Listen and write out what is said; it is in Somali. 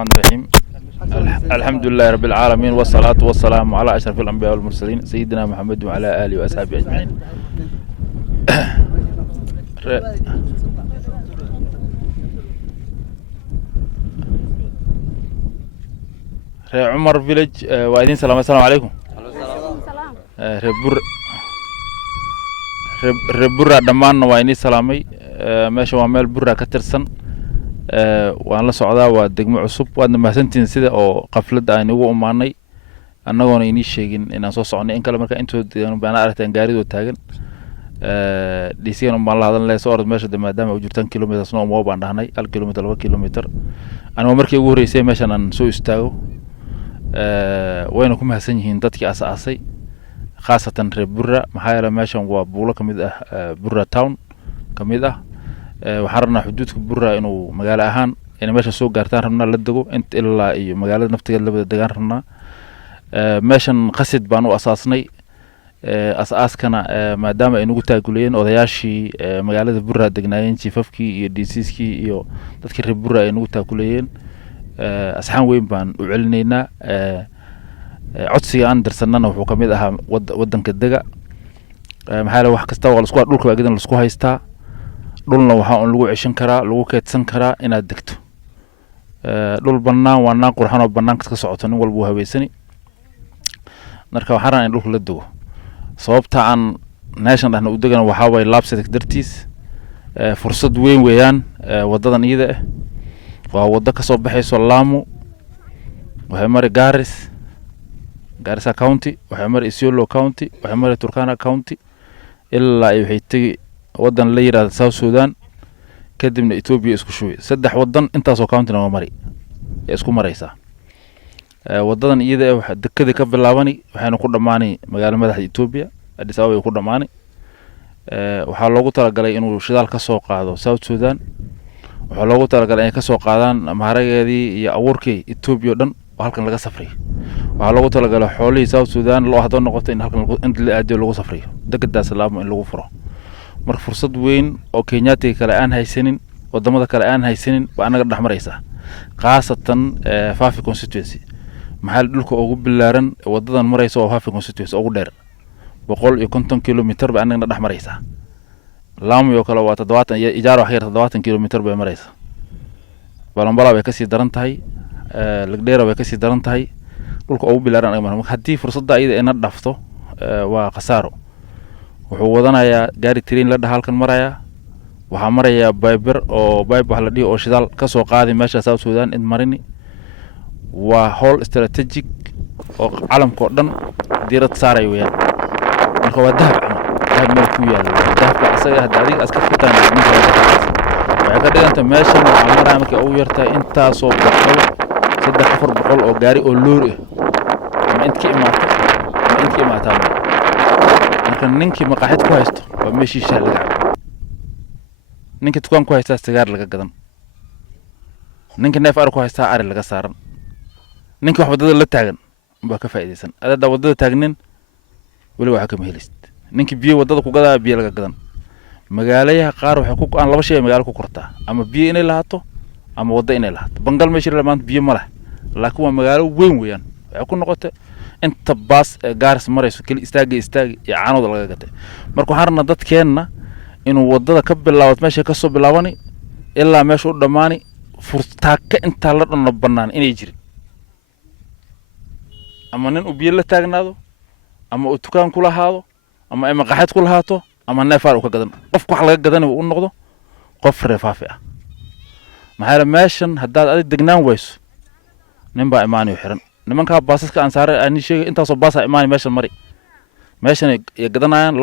الرحيم. الحمد لله رب العالمين والصلاة والسلام على أشرف الأنبياء والمرسلين سيدنا محمد وعلى آله وأصحابه أجمعين. ري عمر فيلج وأيدين سلام السلام عليكم. ري برا دمان وأيدين سلامي ماشي وعمل برا كترسن waan la socdaa waa degmo cusub waadna mahadsantiin sida oo qaflada aan ugu umaanay annagoona inii sheegin inaan soo soconay in kale marka intoo baan aragtaan gaarido taagan dhiisigan baan la hadlan leeso orod meesha maadaama uu jirtaan kilomitir soo mo baan dhahnay 1 kilomitir 2 kilomitir aniga markii ugu horeysay meeshan aan soo istaago wayna ku mahadsan yihiin dadkii asaasay khaasatan reer Burra maxaa yeelay meeshan waa buulo kamid ah Burra town kamid ah waxaan rabnaa xuduudka Burra inuu magaalo ahaan in meesha soo gaartaan rabnaa la dago inta ilaa iyo magaalada naftigeeda labada degaan rabnaa meeshan qasid baan u asaasnay asaaskana maadaama ay nagu taagulayeen odayaashii magaalada Burra degnaayeen chiefafkii iyo DCskii iyo dadkii reer Burra ay nagu taagulayeen asxaan weyn baan u celinaynaa codsiga aan dirsanana wuxuu kamid ahaa wadanka dega maxaa la wax kasta oo isku dhulka waagidan la isku haystaa dhulna waxa uu lagu cishan karaa lagu keedsan karaa inaad degto dhul bannaan waana qurxan oo bannaanka ka socoto nin walba habeysani marka waxaan rabaa in dhulka la dago sababta aan nation dhahna u degana waxa way laabsaday dartiis fursad weyn weeyaan wadadan iyada ah waa wada ka soo baxayso Lamu waxay mari Garissa County waxay mari Isiolo County waxay mari Turkana County ilaa ay waxay tagi wadan la yiraahdo South Sudan kadibna Ethiopia isku shubay saddex wadan intaas oo county na mari isku maraysa wadadan iyada waxa dekada ka bilaabani waxayna ku dhamaanay magaalada madaxda Ethiopia Addis Ababa ku dhamaanay waxa loogu talagalay inuu shidaal ka soo qaado South Sudan waxa loogu talagalay inay ka soo qaadaan maharageedii iyo awoorkii Ethiopia dhan halkan laga safray waxa loogu talagalay xoolihii South Sudan loo hado noqoto in halkan inta la aadiyo lagu safray degadaas Lamu in lagu furo mar fursad weyn oo Kenyaati kale aan haysanin wadamada kale aan haysanin waa anaga dhaxmaraysa qaasatan Fafi constituency maxal dhulka ugu bilaaran wadadan maraysa oo Fafi constituency ugu dheer 150 kilomitir ba anaga dhaxmaraysa Lamu iyo kale waa 70 ijaar wax yar 70 kilomitir bay maraysa balambala way ka sii daran tahay lagdheera way ka sii daran tahay dhulka ugu bilaaran anaga hadii fursadda ayada ina dhafto waa qasaaro wuxuu wadanayaa gaari train la dhahalkan maraya waxa maraya Biber oo Biber la dhigo oo shidaal ka soo qaaday meesha South Sudan in marini waa hol strategic oo caalamka oo dhan diirad saaray weeyaan marka waa dahab meel ku yaal dahabka asaga hadda adiga aska fitaan waxa ka dhiganta meesha waxa maraya markii ugu yartay inta soo boqol 300 oo gaari oo loor ah inta imaataa marka ninkii maqaaxid ku haysto waa meeshii shaal laga cabo ninkii tukaan ku haysta sigaar laga gadan ninkii neef ar ku haysta ari laga saaran ninkii wax wadada la taagan baa ka faa'iideysan adada wadada taagnin wali waxa ka mehelist ninkii biyo wadada ku gadaa biyo laga gadan magaalayaha qaar waxa ku aan laba shay magaalo ku kortaa ama biyo inay lahaato ama wada inay lahaato bangal meeshii maanta biyo ma laha laakiin waa magaalo weyn weeyaan waxa ku noqotay inta baas gaaris marayso kali istaagi iyo caanood laga gatay marka waxaan rabnaa dadkeena inuu wadada ka bilaawdo meesha ka soo bilaawani ilaa meesha u dhamaani furtaaka inta la dhanno banaan inay jirin ama nin u biyo la taagnaado ama uu tukaan ku lahaado ama ay maqaaxid ku lahaato ama neefar uu ka gadan qofku wax laga gadan uu noqdo qof reefaafi ah maxaa meeshan hadaad adig degnaan wayso nin baa imaanayo xiran nimanka baasaska aan saaray aan sheegay intaas oo baasa imaan meeshan mari meeshan ay gadanayaan